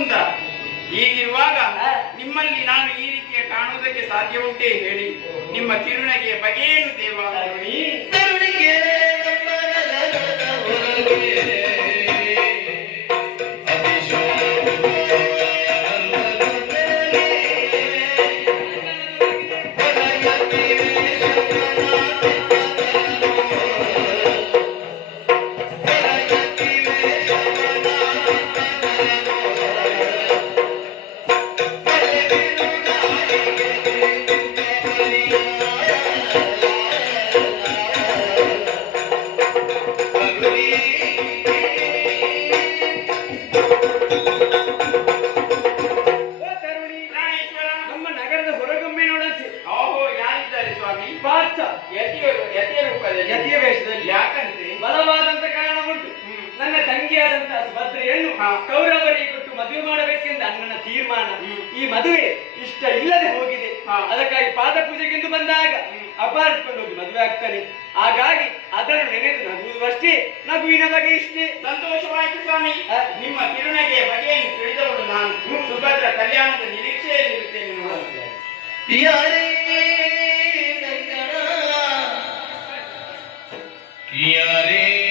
ಮುಕುಂದ. ಹೀಗಿರುವಾಗ ನಿಮ್ಮಲ್ಲಿ ನಾನು ಈ ರೀತಿಯ ಕಾಣುವುದಕ್ಕೆ ಸಾಧ್ಯ ಉಂಟೇ ಹೇಳಿ? ನಿಮ್ಮ ಕಿರುನಗೆಯ ಬಗೆಯೇನು ದೇವ? ಯತಿಯ ವೇಷದಲ್ಲಿ. ಯಾಕಂತೆ? ಬಲವಾದಂತ ಕಾರಣ ಉಂಟು. ನನ್ನ ತಂಗಿಯಾದಂತಹ ಸುಭದ್ರೆಯನ್ನು ಕೌರವರಿಗೆ ಕೊಟ್ಟು ಮದುವೆ ಮಾಡಬೇಕೆಂದು ನನ್ನ ತೀರ್ಮಾನ. ಈ ಮದುವೆ ಇಷ್ಟ ಇಲ್ಲದೆ ಹೋಗಿದೆ. ಅದಕ್ಕಾಗಿ ಪಾದ ಪೂಜೆಗೆಂದು ಬಂದಾಗ ಅಪಹರಿಸಿಕೊಂಡು ಹೋಗಿ ಮದುವೆ ಆಗ್ತಾನೆ. ಹಾಗಾಗಿ ಅದನ್ನು ನೆನೆದು ನಗುವುದು ಅಷ್ಟೇ, ನಗುವಿನ ಬಗೆ ಇಷ್ಟೇ. ಸಂತೋಷವಾಯಿತು ಸ್ವಾಮಿ. ನಿಮ್ಮ ಕಿರುನಗೆಯ ಬಗೆಯನ್ನು ತಿಳಿದವಳು ನಾನು. ಸುಭದ್ರ ಕಲ್ಯಾಣದ ನಿರೀಕ್ಷೆಯಲ್ಲಿ ಇರುತ್ತೇನೆ. ಯಾರೇ